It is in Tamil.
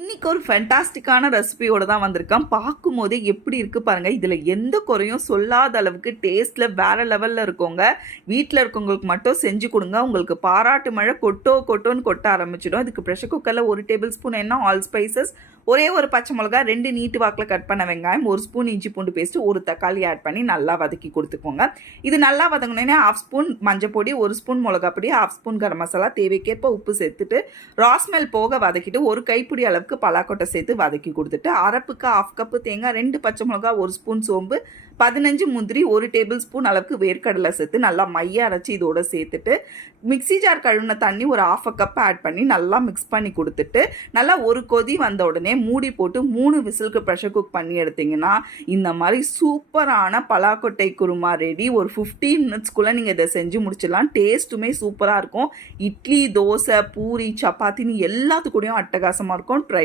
இன்னைக்கு ஒரு ஃபேண்டாஸ்டிக்கான ரெசிபியோட தான் வந்திருக்கேன். பார்க்கும்போதே எப்படி இருக்குது பாருங்கள். இதில் எந்த குறையும் சொல்லாத அளவுக்கு டேஸ்ட்டில் வேறு லெவலில் இருக்கோங்க. வீட்டில் இருக்கவங்களுக்கு மட்டும் செஞ்சு கொடுங்க. உங்களுக்கு பாராட்டு மழை கொட்டோன்னு கொட்ட ஆரம்பிச்சிடும். இதுக்கு ப்ரெஷர் குக்கரில் 1 டேபிள் ஸ்பூன் எண்ணெய், ஆல் ஸ்பைசஸ், ஒரே ஒரு பச்சை மிளகா, 2 நீட்டு வாக்கில் கட் பண்ண வெங்காயம், 1 ஸ்பூன் இஞ்சி பூண்டு பேஸ்ட்டு, 1 தக்காளி ஆட் பண்ணி நல்லா வதக்கி கொடுத்துக்கோங்க. இது நல்லா வதங்கினோடனே 1/2 ஸ்பூன் மஞ்சள் பொடி, 1 ஸ்பூன் மிளகா பொடி, 1/2 ஸ்பூன் கரம் மசாலா, தேவைக்கேற்ப உப்பு சேர்த்துட்டு ராஸ்மெல் போக வதக்கிட்டு 1 கைப்பிடி அளவுக்கு பலாக்கொட்டை சேர்த்து வதக்கி கொடுத்துட்டு அரைப்புக்கு 1/2 கப்பு தேங்காய், 2 பச்சை மிளகா, 1 ஸ்பூன் சோம்பு, 15 முந்திரி, 1 டேபிள் ஸ்பூன் அளவுக்கு வேர்க்கடலை சேர்த்து நல்லா மைய அரைச்சி இதோட சேர்த்துட்டு மிக்ஸி ஜார் கழுவின தண்ணி ஒரு 1/2 கப் ஆட் பண்ணி நல்லா மிக்ஸ் பண்ணி கொடுத்துட்டு நல்லா ஒரு கொதி வந்த உடனே மூடி போட்டு 3 விசிலுக்கு ப்ரெஷர் குக் பண்ணி எடுத்திங்கன்னா இந்த மாதிரி சூப்பரான பலாக்கொட்டை குருமா ரெடி. ஒரு 15 மினிட்ஸ்க்குள்ளே நீங்கள் இதை செஞ்சு முடிச்சிடலாம். டேஸ்ட்டுமே சூப்பராக இருக்கும். இட்லி, தோசை, பூரி, சப்பாத்தின்னு எல்லாத்துக்கூடையும் அட்டகாசமாக இருக்கும். ட்ரை